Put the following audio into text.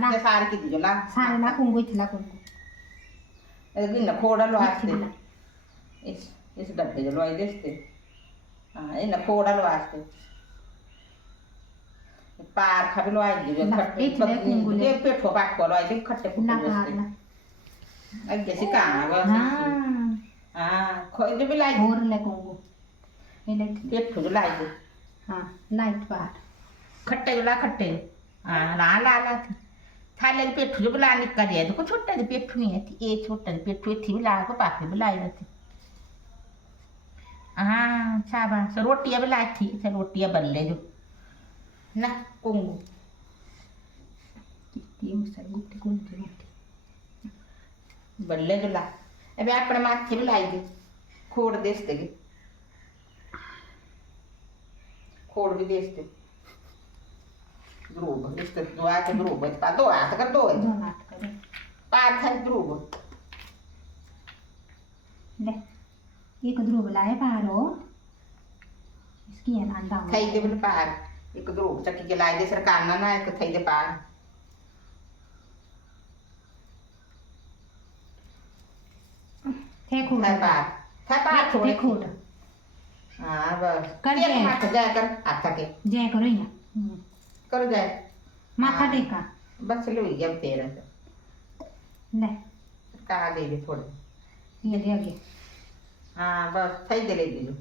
ला सारखी तिच्या ला सारे ला कुंगू इथे ला कुंगू गिन्न खोडा इथे ला वाचते इस डब्बे जो लोई दिसते हाँ इन्हें खोडा वाचते पार खा भी लोई जो खट्टे ये पेठो पाट को लोई जो खट्टे पुट्टे दिसते अब जैसे कहाँ बस हाँ खोई जो भी लाई और ले कुंगू ये पेठो जो लाई जो हाँ लाइट पार खट्टे जो ला खट्टे हाँ ला ला ला थी थाले पेठो जो बुला निकल जाए तो कुछ छोटा जो पेठो ही है थी ये छोटा जो पेठो थी बुला को पापे बुलाई रहती हाँ शाबाश रोटियां बुलाई थी इसे रोटियां बल्ले जो ना कुंगू कितनी मुश्किल गुट्टी गुट्टी गुट्टी बल्ले जो ला अबे अपने माथे बुलाई दे खोड़ देते गे खोड़ भी देते ध्रुव इसके दो आते ध्रुव पा दो आते कर दो पार था ध्रुव ले एक ध्रुव लाए पारो इसकी है ना अंडा थई दे बोले पार एक ध्रुव चक्की के लाए दे सरकार ना एक थई दे पार थे खोड़ था पार थे खोड़ हाँ बस कर जाए माथा जाए कर हाथ के जय करो यहाँ कर जाए माथा टेका बस लो ये अब तेरा ले कहा दे दे थोड़े ये दे आगे हाँ बस थई दे ले दीजिए